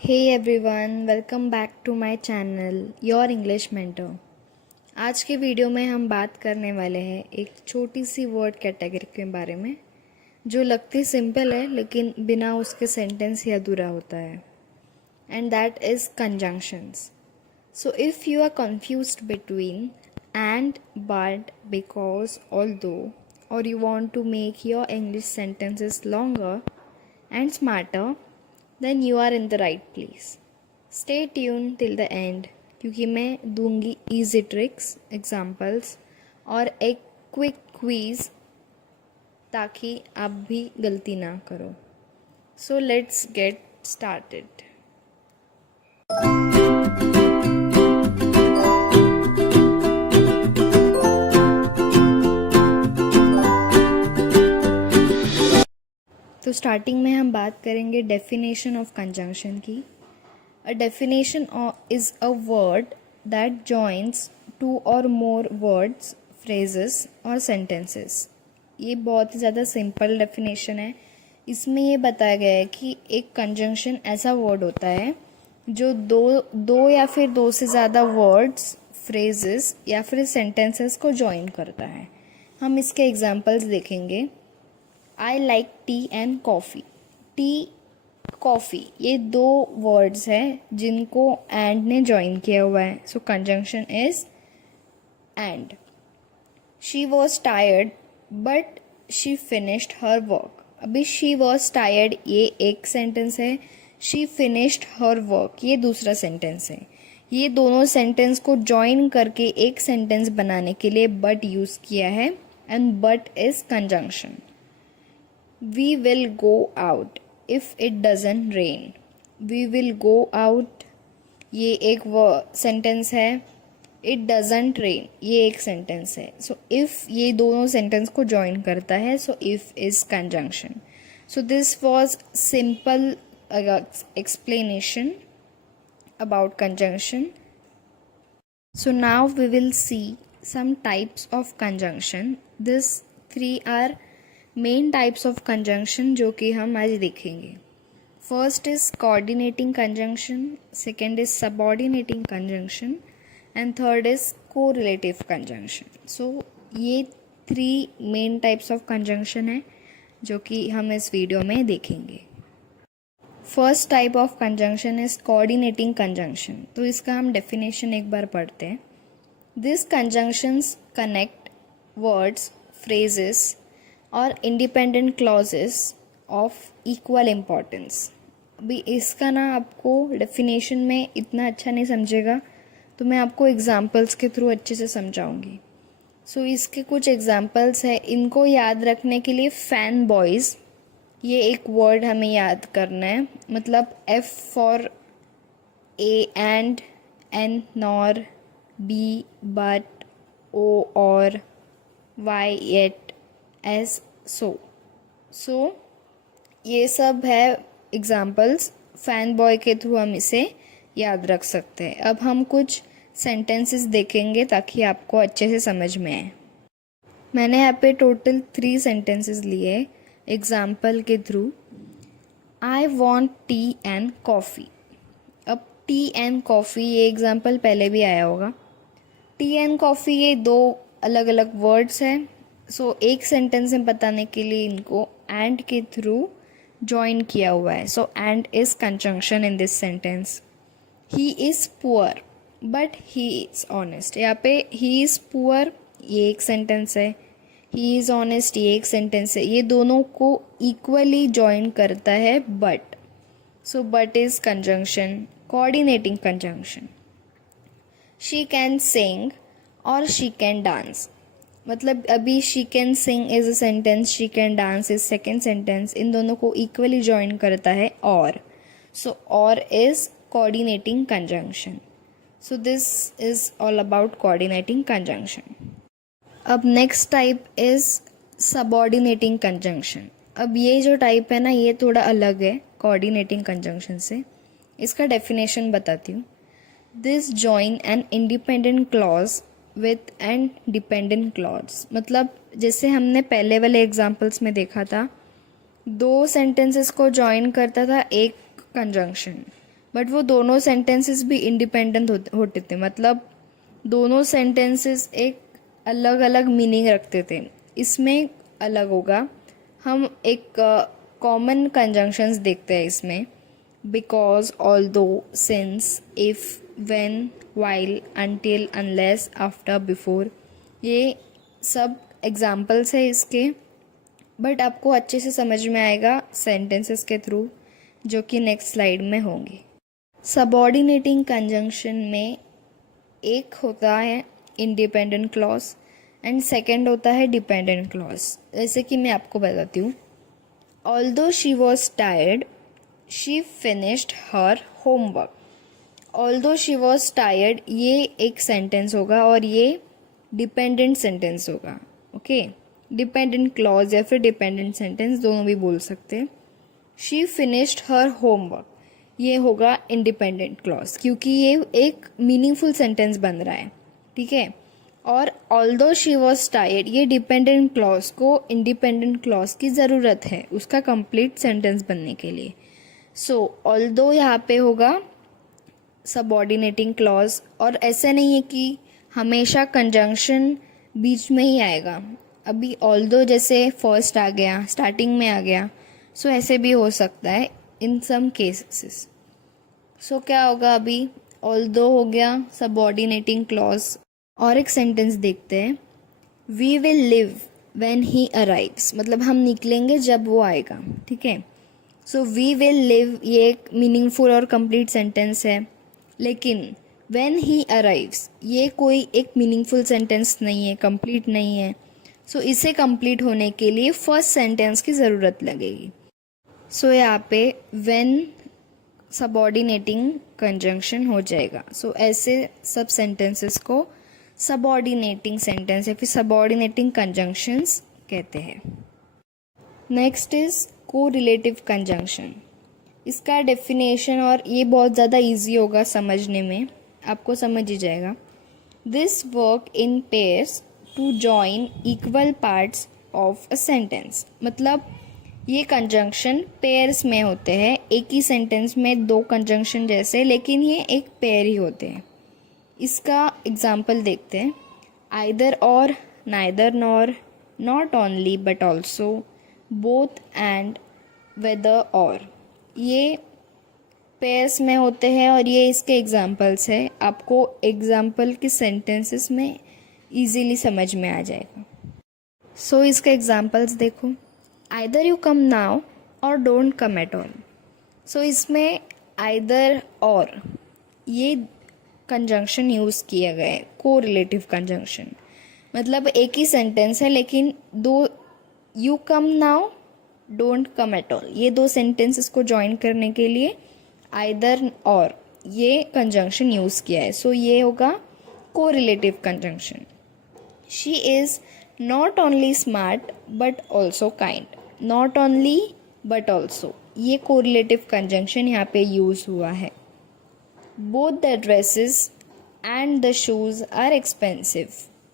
Hey everyone, welcome back to my channel Your English Mentor। आज के video में हम बात करने वाले हैं एक छोटी सी वर्ड कैटेगरी के बारे में जो लगती सिंपल है लेकिन बिना उसके सेंटेंस ही अधूरा होता है, and that is conjunctions. So if you are confused between and, but, because, although, or you want to make your English sentences longer and smarter, then you are in the right place. Stay tuned till the end क्योंकि मैं दूंगी easy tricks, examples और एक quick quiz ताकि आप भी गलती ना करो। So let's get started. तो स्टार्टिंग में हम बात करेंगे डेफिनेशन ऑफ कंजंक्शन की। A definition is a word that joins two और मोर वर्ड्स, फ्रेजेस और सेंटेंसेस। ये बहुत ही ज़्यादा सिंपल डेफिनेशन है। इसमें ये बताया गया है कि एक कंजंक्शन ऐसा वर्ड होता है जो दो या फिर दो से ज़्यादा वर्ड्स, फ्रेजेस या फिर सेंटेंसेस को जॉइन करता है। हम इसके एग्जांपल्स देखेंगे। I like T and coffee. T, coffee, ये दो वर्ड्स हैं जिनको एंड ने ज्वाइन किया हुआ है। So conjunction is and. She was tired but she finished her work. अभी शी वॉज टायर्ड ये एक सेंटेंस है, शी फिनिश्ड हर वर्क ये दूसरा सेंटेंस है। ये दोनों सेंटेंस को ज्वाइन करके एक सेंटेंस बनाने के लिए बट यूज़ किया है, and but is conjunction. We will go out if it doesn't rain. We will go out ये एक सेंटेंस है, it doesn't rain ये एक सेंटेंस है। सो if ये दोनों सेंटेंस को ज्वाइन करता है, सो if is conjunction. So this was simple explanation about conjunction. So now we will see some types of conjunction. These three are main types of conjunction जो कि हम आज देखेंगे। First is coordinating conjunction, second is subordinating conjunction and third is correlative conjunction. So ये three main types of conjunction है जो कि हम इस वीडियो में देखेंगे। First type of conjunction is coordinating conjunction. तो इसका हम डेफिनेशन एक बार पढ़ते हैं। This conjunctions connect words, phrases और independent clauses of equal importance. अभी इसका ना आपको डेफिनेशन में इतना अच्छा नहीं समझेगा, तो मैं आपको एग्जांपल्स के थ्रू अच्छे से समझाऊंगी। सो इसके कुछ एग्जांपल्स है, इनको याद रखने के लिए फैन बॉयज़ ये एक वर्ड हमें याद करना है। मतलब F for A and, N nor, B but, O or, Y yet, S so ये सब है एग्जाम्पल्स। फैन बॉय के थ्रू हम इसे याद रख सकते हैं। अब हम कुछ सेंटेंसेस देखेंगे ताकि आपको अच्छे से समझ में आए। मैंने यहाँ पे टोटल 3 सेंटेंसेस लिए एग्जाम्पल के through. I want tea and coffee. अब टी एंड कॉफ़ी ये एग्जाम्पल पहले भी आया होगा। टी एंड कॉफ़ी ये दो अलग अलग वर्ड्स हैं। सो एक सेंटेंस में बताने के लिए इनको एंड के थ्रू जॉइन किया हुआ है। So and is conjunction in this sentence. He is poor but he is honest. यहाँ पे ही इज़ पुअर ये एक सेंटेंस है, ही इज़ ऑनेस्ट ये एक सेंटेंस है। ये दोनों को इक्वली जॉइन करता है but. So but is conjunction, coordinating conjunction. She can sing और शी कैन डांस। मतलब अभी she can sing is a sentence, she can dance is second sentence. इन दोनों को इक्वली ज्वाइन करता है और। सो और is coordinating conjunction. So this is all about coordinating conjunction. अब next type is subordinating conjunction. अब ये जो टाइप है ना, ये थोड़ा अलग है कोऑर्डिनेटिंग कंजंक्शन से। इसका डेफिनेशन बताती हूँ। This join an independent clause with and dependent clause. मतलब जैसे हमने पहले वाले एग्जाम्पल्स में देखा था, दो सेंटेंसेस को जॉइन करता था एक कंजंक्शन। बट वो दोनों सेंटेंसेस भी इंडिपेंडेंट होते थे, मतलब दोनों सेंटेंसेस एक अलग अलग मीनिंग रखते थे। इसमें अलग होगा। हम एक कॉमन कंजंक्शंस देखते हैं इसमें, because, although, since, if, when, while, until, unless, after, before, ये सब एग्जाम्पल्स है इसके। बट आपको अच्छे से समझ में आएगा सेंटेंसेस के थ्रू, जो कि नेक्स्ट स्लाइड में होंगे। सबऑर्डिनेटिंग कंजंक्शन में एक होता है इंडिपेंडेंट क्लॉज एंड सेकंड होता है डिपेंडेंट क्लॉज। जैसे कि मैं आपको बताती हूँ, although she was tired she finished her homework. Although she was tired ये एक सेंटेंस होगा और ये डिपेंडेंट सेंटेंस होगा। ओके, डिपेंडेंट क्लॉज या फिर डिपेंडेंट सेंटेंस दोनों भी बोल सकते हैं। शी फिनिश्ड हर होमवर्क ये होगा इंडिपेंडेंट क्लॉज, क्योंकि ये एक मीनिंगफुल सेंटेंस बन रहा है, ठीक है। और ऑल्दो शी वॉज टायर्ड ये डिपेंडेंट क्लॉज को इंडिपेंडेंट क्लॉज की ज़रूरत है उसका कंप्लीट सेंटेंस बनने के लिए। सो ऑल्दो यहाँ पे होगा सबऑर्डिनेटिंग क्लॉज, और ऐसा नहीं है कि हमेशा कंजंक्शन बीच में ही आएगा। अभी ऑल्दो जैसे फर्स्ट आ गया, स्टार्टिंग में आ गया, सो ऐसे भी हो सकता है इन सम केसेस। सो क्या होगा, अभी ऑल्दो हो गया सबऑर्डिनेटिंग क्लॉज। और एक सेंटेंस देखते हैं, we will leave when he arrives, मतलब हम निकलेंगे जब वो आएगा, ठीक है। सो वी विल लिव ये एक मीनिंगफुल और कंप्लीट सेंटेंस है, लेकिन व्हेन ही अराइव्स ये कोई एक मीनिंगफुल सेंटेंस नहीं है, कंप्लीट नहीं है। सो इसे कंप्लीट होने के लिए फर्स्ट सेंटेंस की ज़रूरत लगेगी। सो यहाँ पे व्हेन सबऑर्डिनेटिंग कंजंक्शन हो जाएगा। सो ऐसे सब सेंटेंसेस को सबऑर्डिनेटिंग सेंटेंस या फिर सबऑर्डिनेटिंग कंजंक्शंस कहते हैं। Next is correlative conjunction. इसका डेफिनेशन, और ये बहुत ज़्यादा इजी होगा समझने में, आपको समझ ही जाएगा। This work in pairs to join equal parts of a sentence, मतलब ये कंजंक्शन पेयर्स में होते हैं, एक ही सेंटेंस में दो कंजंक्शन जैसे, लेकिन ये एक पेयर ही होते हैं। इसका एग्जाम्पल देखते हैं, either or, neither nor, not only but also, both and, whether or, ये पेयर्स में होते हैं और ये इसके एग्जाम्पल्स है। आपको एग्जाम्पल के सेंटेंसेस में इजीली समझ में आ जाएगा। सो इसके एग्जाम्पल्स देखो, आइदर यू कम नाउ और डोंट कम एट ऑल। सो इसमें आइदर और ये कंजंक्शन यूज़ किया गया है, कोरिलेटिव कंजंक्शन, मतलब एक ही सेंटेंस है लेकिन दो, you come now don't come at all, ये दो सेंटेंसेस को ज्वाइन करने के लिए आइदर और ये कंजंक्शन यूज़ किया है। सो ये होगा correlative conjunction. She is not only smart but also kind, not only but also, ये कोरिलेटिव कंजंक्शन यहाँ पे यूज़ हुआ है। Both the dresses and the shoes are expensive,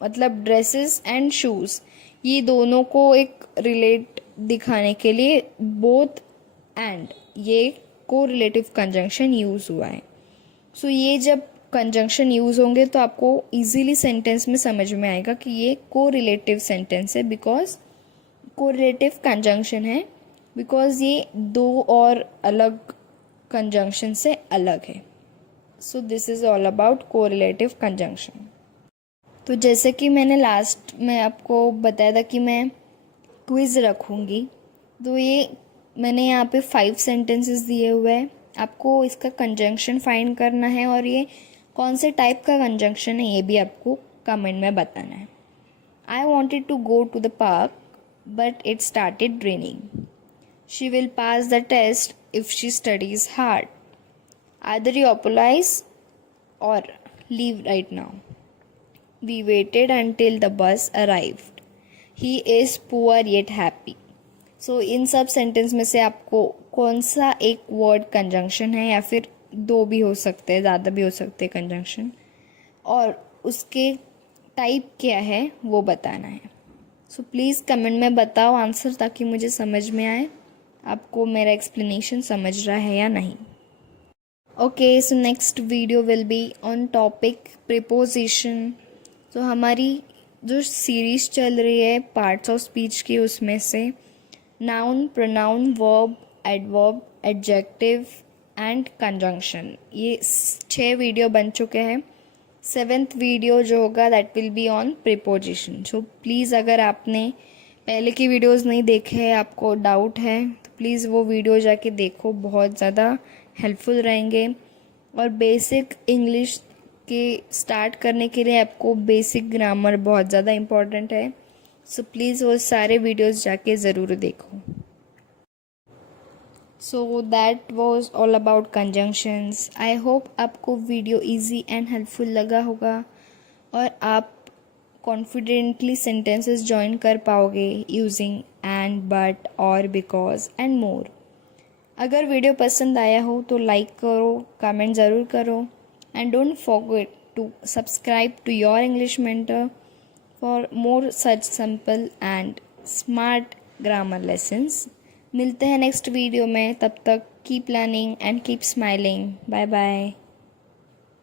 मतलब ड्रेसेस एंड शूज़ ये दोनों को एक रिलेट दिखाने के लिए बोथ एंड ये कोरिलेटिव कंजंक्शन यूज़ हुआ है। सो ये जब कंजंक्शन यूज़ होंगे तो आपको इजीली सेंटेंस में समझ में आएगा कि ये कोरिलेटिव सेंटेंस है, बिकॉज कोरिलेटिव कंजंक्शन है, बिकॉज ये दो और अलग कंजंक्शन से अलग है। So this is all about correlative conjunction. तो जैसे कि मैंने लास्ट में आपको बताया था कि मैं क्विज़ रखूँगी, तो ये मैंने यहाँ पे 5 सेंटेंसेस दिए हुए हैं, आपको इसका कंजंक्शन फाइंड करना है और ये कौन से टाइप का कंजंक्शन है ये भी आपको कमेंट में बताना है। I wanted to go to the park but it started raining. She will pass the test if she studies hard. Either you apologize or leave right now. We waited until the bus arrived. He is poor yet happy. So इन सब sentence में से आपको कौन सा एक word conjunction है, या फिर दो भी हो सकते हैं, ज़्यादा भी हो सकते हैं कंजंक्शन, और उसके टाइप क्या है वो बताना है। सो प्लीज़ कमेंट में बताओ आंसर, ताकि मुझे समझ में आए आपको मेरा एक्सप्लेनेशन समझ रहा है या नहीं। Okay, so next video will be on topic preposition. तो हमारी जो सीरीज चल रही है पार्ट्स ऑफ स्पीच की, उसमें से noun, pronoun, verb, adverb, adjective and conjunction, ये 6 वीडियो बन चुके हैं. 7th वीडियो जो होगा that will be on preposition. So please अगर आपने पहले की वीडियोस नहीं देखे हैं, आपको डाउट है, तो प्लीज़ वो वीडियो जाके देखो, बहुत ज़्यादा हेल्पफुल रहेंगे. और बेसिक इंग्लिश के स्टार्ट करने के लिए आपको बेसिक ग्रामर बहुत ज़्यादा इम्पॉर्टेंट है. सो प्लीज़ वो सारे वीडियोस जाके ज़रूर देखो. So that was all about conjunctions. I hope आपको वीडियो इजी एंड हेल्पफुल लगा होगा और आप कॉन्फिडेंटली सेंटेंसेस जॉइन कर पाओगे यूजिंग एंड, बट, और, बिकॉज एंड मोर. अगर वीडियो पसंद आया हो तो लाइक करो, कमेंट ज़रूर करो and don't forget to subscribe to your English mentor for more such simple and smart grammar lessons. मिलते हैं नेक्स्ट वीडियो में. तब तक keep learning and keep smiling. Bye bye.